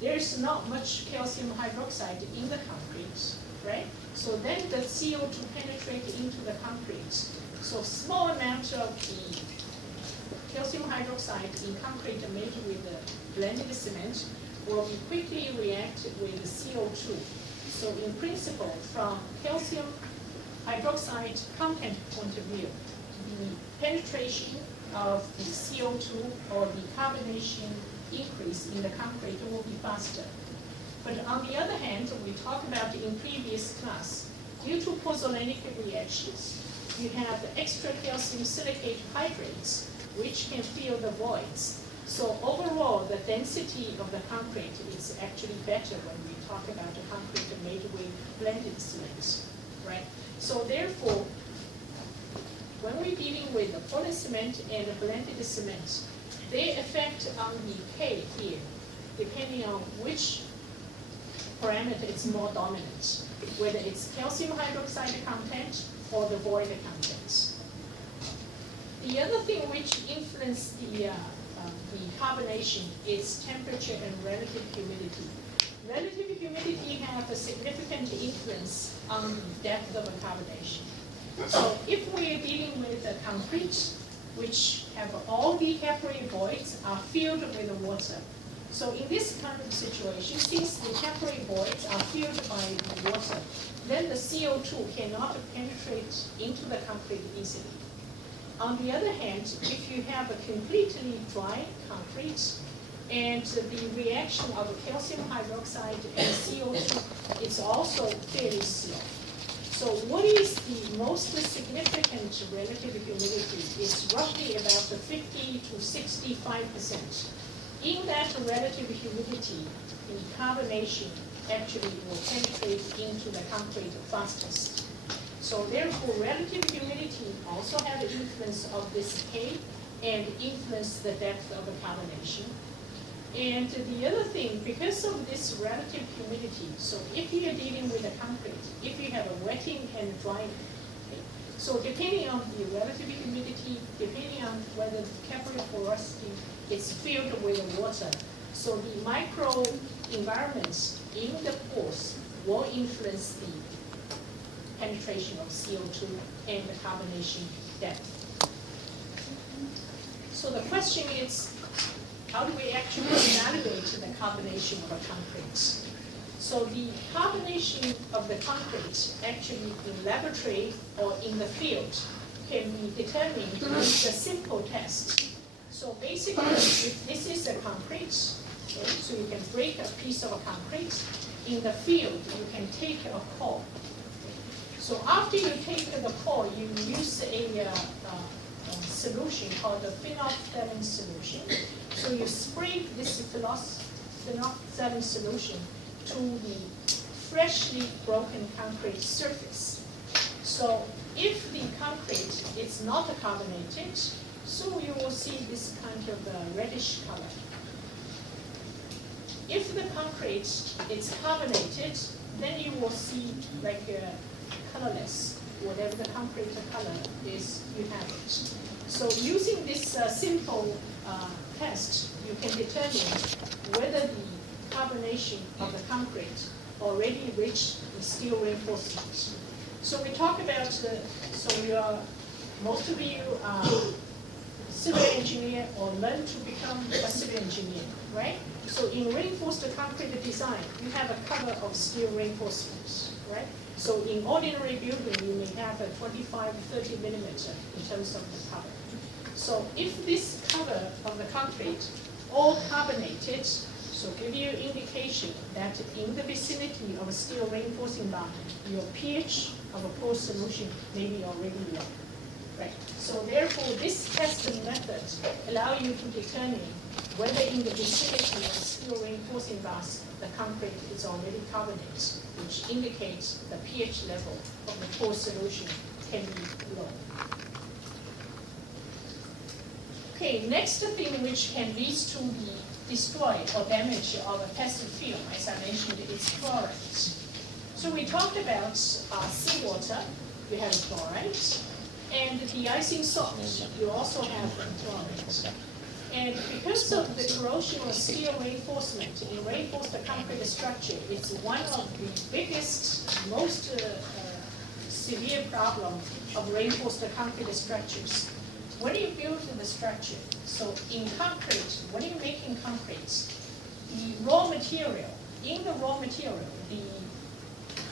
there's not much calcium hydroxide in the concrete, right? So then the CO2 penetrates into the concrete. So small amount of the calcium hydroxide in concrete made with the blended cement will be quickly react with the CO2. So in principle, from calcium hydroxide content point of view, the penetration of the CO2 or the carbonation increase in the concrete will be faster. But on the other hand, we talked about in previous class, due to pozzolanic reactions, you have the extra calcium silicate hydrates, which can fill the voids. So overall, the density of the concrete is actually better when we talk about the concrete made with blended cement, right? So therefore, when we're dealing with the Portland cement and the blended cement, their effect on the K here, depending on which parameter is more dominant, whether it's calcium hydroxide content or the void content. The other thing which influences the carbonation is temperature and relative humidity. Relative humidity have a significant influence on the depth of a carbonation. So if we are dealing with a concrete which have all the capillary voids are filled with water. So in this kind of situation, since the capillary voids are filled by the water, then the CO2 cannot penetrate into the concrete easily. On the other hand, if you have a completely dry concrete and the reaction of calcium hydroxide and CO2 is also fairly slow. So what is the most significant relative humidity is roughly about 50 to 65%. In that relative humidity, the carbonation actually will penetrate into the concrete fastest. So therefore, relative humidity also have the influence of this K and influence the depth of the carbonation. And the other thing, because of this relative humidity, so if you are dealing with a concrete, if you have a wetting and drying, okay, so depending on the relative humidity, depending on whether the capillary porosity is filled with water, so the micro environments in the pores will influence the penetration of CO2 and the carbonation depth. So the question is, how do we actually evaluate the carbonation of a concrete? So the carbonation of the concrete actually in laboratory or in the field can be determined with a simple test. So basically, if this is a concrete, okay, so you can break a piece of a concrete. In the field, you can take a core. So after you take the core, you use a solution called the phenolphthalein solution. So you spray this phenolphthalein solution to the freshly broken concrete surface. So if the concrete is not carbonated, so you will see this kind of reddish color. If the concrete is carbonated, then you will see like colorless, whatever the concrete color is, you have it. So using this simple test, you can determine whether the carbonation of the concrete already reached the steel reinforcement. So we talk about most of you are civil engineer or learn to become a civil engineer, right? So in reinforced concrete design, you have a cover of steel reinforcements, right? So in ordinary building, you may have a 25, 30 millimeter in terms of the cover. So if this cover of the concrete all carbonated, so give you indication that in the vicinity of a steel reinforcing bar, your pH of a pore solution may be already low. Right. So therefore, this testing method allows you to determine whether in the vicinity of steel reinforcing bars, the concrete is already carbonated, which indicates the pH level of the pore solution can be low. Okay, next thing which can lead to the destroy or damage of a tested film, as I mentioned, is chloride. So we talked about seawater, we have chloride. And the de-icing salt, you also have chloride. And because of the corrosion of steel reinforcement in reinforced concrete structure, it's one of the biggest, most severe problem of reinforced concrete structures. When you build the structure, so in concrete, when you're making concrete, the raw material, in the raw material, the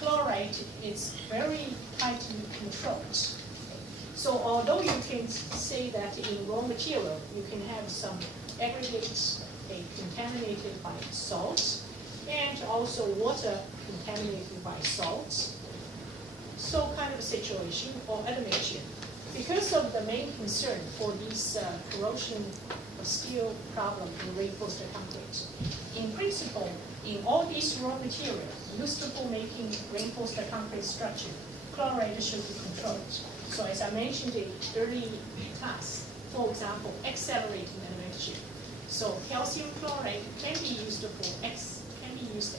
chloride is very tightly controlled. So although you can say that in raw material, you can have some aggregates contaminated by salts, and also water contaminated by salts, so kind of situation or admixture. Because of the main concern for this corrosion of steel problem in reinforced concrete, in principle, in all these raw materials used for making reinforced concrete structure, chloride should be controlled. So as I mentioned in early class, for example, accelerating admixture. So calcium chloride can be used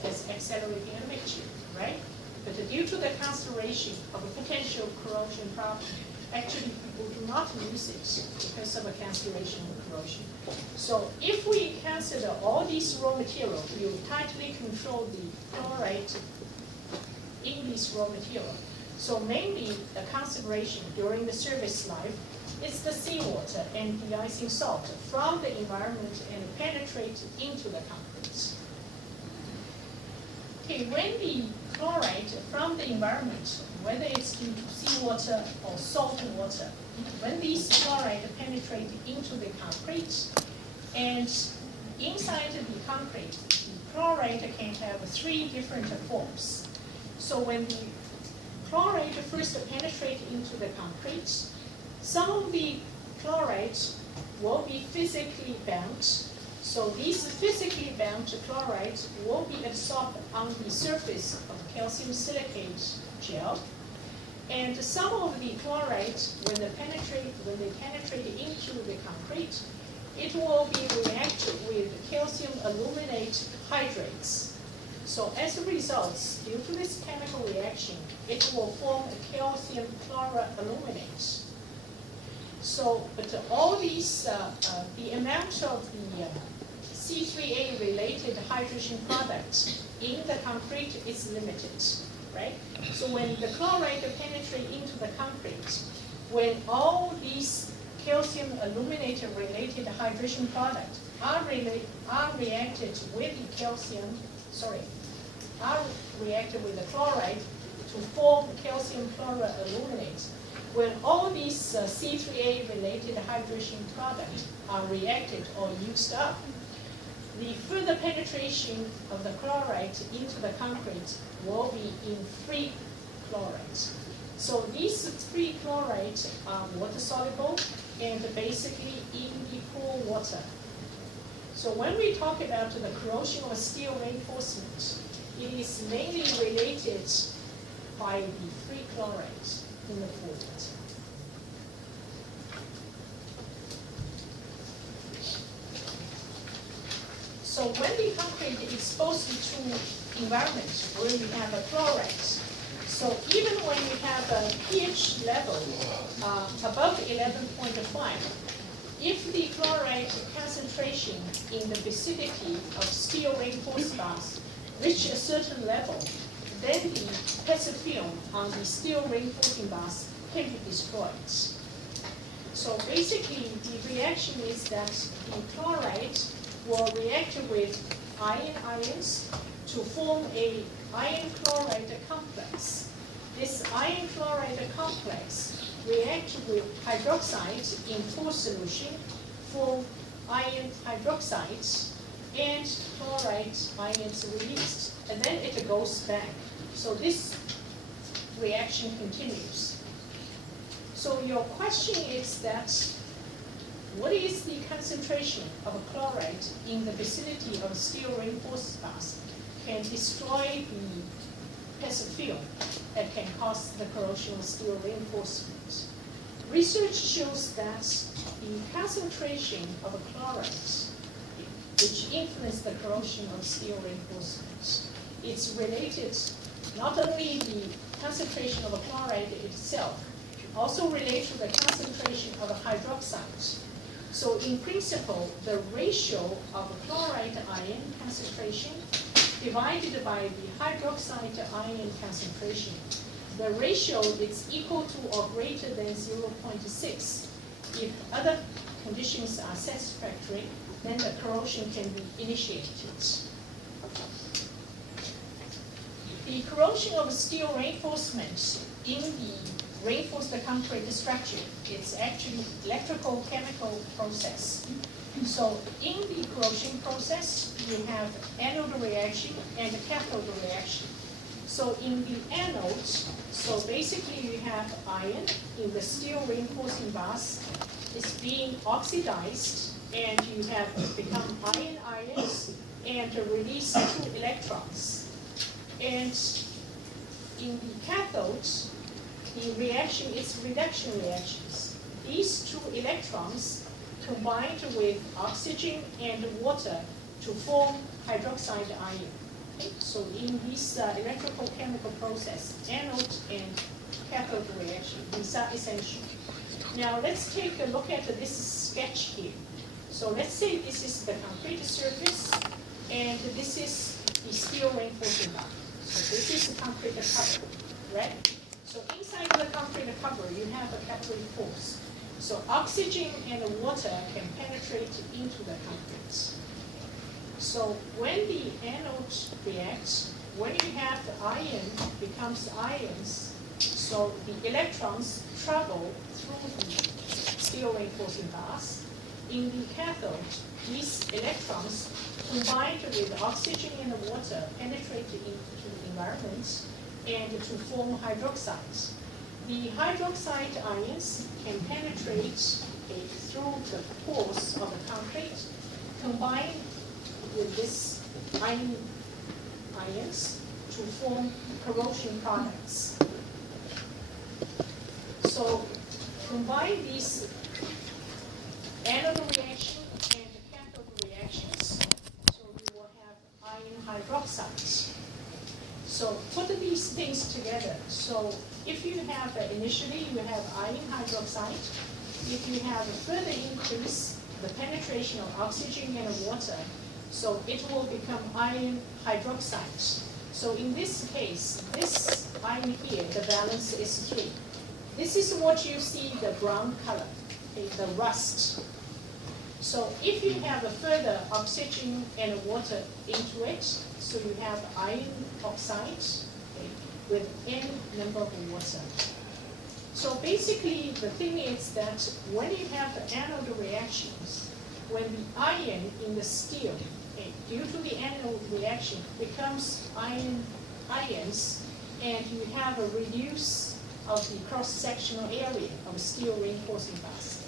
as accelerating admixture, right? But due to the consideration of a potential corrosion problem, actually people do not use it because of a cancellation of corrosion. So if we consider all these raw materials, you tightly control the chloride in this raw material. So mainly the consideration during the service life is the seawater and de-icing salt from the environment and penetrate into the concrete. Okay, when the chloride from the environment, whether it's due to seawater or salt water, when these chloride penetrate into the concrete, and inside the concrete, the chloride can have three different forms. So when the chloride first penetrate into the concrete, some of the chlorides will be physically bound. So these physically bound chlorides will be absorbed on the surface of calcium silicate gel. And some of the chlorides, when they penetrate into the concrete, it will be reacted with calcium aluminate hydrates. So as a result, due to this chemical reaction, it will form a calcium chloroaluminate. So, but all these, the amount of the C3A related hydrogen products in the concrete is limited, right? So when the chloride penetrates into the concrete, when all these calcium aluminate related hydrogen products are reacted with the chloride to form calcium chloroaluminate. When all these C3A related hydrogen products are reacted or used up, the further penetration of the chloride into the concrete will be in free chlorides. So these free chlorides are water soluble and basically in the pool water. So when we talk about the corrosion of steel reinforcement, it is mainly related by the free chlorides in the pool water. So when the concrete is exposed to environment where we have a chlorides, so even when you have a pH level above 11.5, if the chloride concentration in the vicinity of steel reinforced bars reach a certain level, then the PESA film on the steel reinforcing bars can be destroyed. So basically, the reaction is that the chloride will react with ions to form a iron chloride complex. This iron chloride complex reacts with hydroxides in full solution, form iron hydroxides, and chloride ions released, and then it goes back. So this reaction continues. So your question is that, what is the concentration of a chloride in the vicinity of steel reinforced bars can destroy the PESA film and can cause the corrosion of steel reinforcement? Research shows that the concentration of a chlorides, which influence the corrosion of steel reinforcement, it's related not only the concentration of a chloride itself, also related to the concentration of a hydroxide. So in principle, the ratio of chloride ion concentration divided by the hydroxide ion concentration, the ratio is equal to or greater than 0.6. If other conditions are satisfactory, then the corrosion can be initiated. The corrosion of steel reinforcement in the reinforced concrete structure is actually electrical chemical process. So in the corrosion process, you have anode reaction and cathode reaction. So in the anode, so basically you have iron in the steel reinforcing bars. It's being oxidized, and you have become ions and release 2 electrons. And in the cathode, the reaction is reduction reactions. These 2 electrons combined with oxygen and water to form hydroxide ion. Okay? So in this electrical chemical process, anode and cathode reaction, these are essential. Now let's take a look at this sketch here. So let's say this is the concrete surface, and this is the steel reinforcing bar. So this is the concrete cover, right? So inside the concrete cover, you have a capillary force. So oxygen and water can penetrate into the concrete. So when the anode reacts, when you have the iron becomes ions, so the electrons travel through the steel reinforcing bars. In the cathode, these electrons combined with oxygen and water penetrate into the environment and to form hydroxides. The hydroxide ions can penetrate through the pores of the concrete, combine with this ions to form corrosion products. So combine these anode reaction and cathode reactions, so you will have iron hydroxides. So put these things together. So if you have initially you have iron hydroxide, if you have a further increase the penetration of oxygen and water, so it will become iron hydroxide. So in this case, this iron here, the valence is 3. This is what you see, the brown color, okay, the rust. So if you have a further oxygen and water into it, so you have iron oxide, okay, with n number of water. So basically the thing is that when you have anode reactions, when the iron in the steel, okay, due to the anode reaction, becomes ions, and you have a reduce of the cross-sectional area of steel reinforcing bars.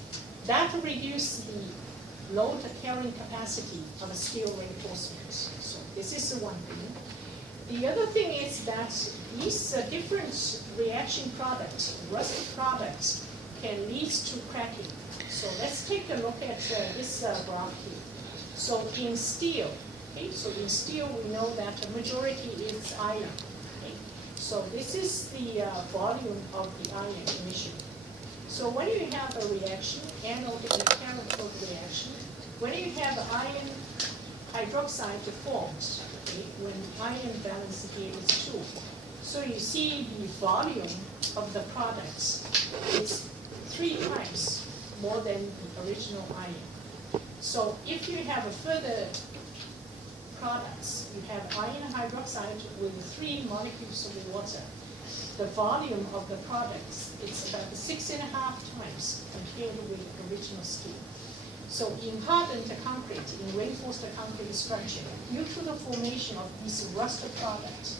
That reduces the load carrying capacity of a steel reinforcement. So this is the one thing. The other thing is that these different reaction products, rust products, can lead to cracking. So let's take a look at this graph here. So in steel, okay, so in steel we know that the majority is iron. Okay? So this is the volume of the iron initially. So when you have a reaction, anode and cathode reaction, when you have iron hydroxide formed, okay, when iron balance here is 2, so you see the volume of the products is 3 times more than the original iron. So if you have a further products, you have iron hydroxide with 3 molecules of water. The volume of the products is about 6.5 times compared with the original steel. So in hardened concrete, in reinforced concrete structure, due to the formation of these rust products,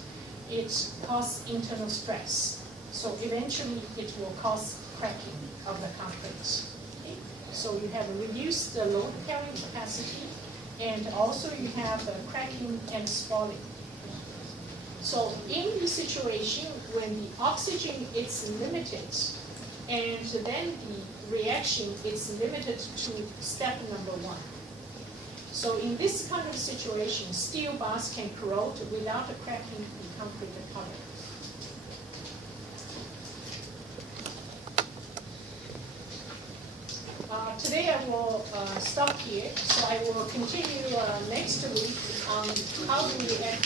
it causes internal stress. So eventually it will cause cracking of the concrete. Okay? So you have a reduced load carrying capacity, and also you have cracking and spalling. So in this situation, when the oxygen is limited, and then the reaction is limited to step number 1. So in this kind of situation, steel bars can corrode without cracking the concrete cover. Today I will stop here, so I will continue next week on how do we add